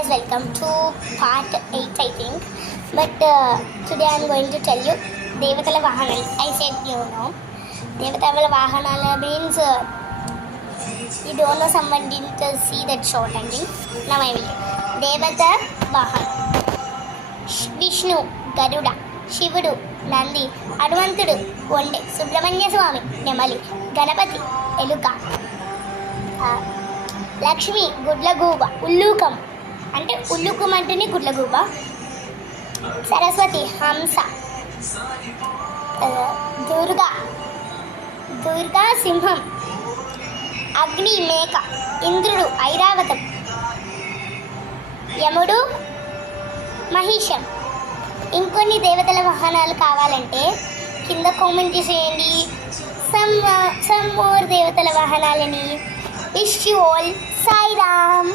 guys, welcome to part 8 I think. But today I am going to tell you Devatala Vahanal. I said you know Devatala Vahanal means you don't know, someone didn't see that short I think. Now I will. Devata Vahan, Vishnu Garuda, Shivudu Nandi, Hanumantudu Onde, Subramanya Swami Nemali, Ganapati Eluka, Lakshmi గుడ్లగూబ ఉల్లూకం అంటే ఉల్లుకం అంటేనే గుడ్లగూబ, సరస్వతి హంస, దుర్గా సింహం, అగ్ని మేక, ఇంద్రుడు ఐరావతం, యముడు మహిషం. ఇంకొన్ని దేవతల వాహనాలు కావాలంటే కింద కామెంట్ చేసేయండి. సమ్ మోర్ దేవతల వాహనాలని. Wish you all Sai Ram.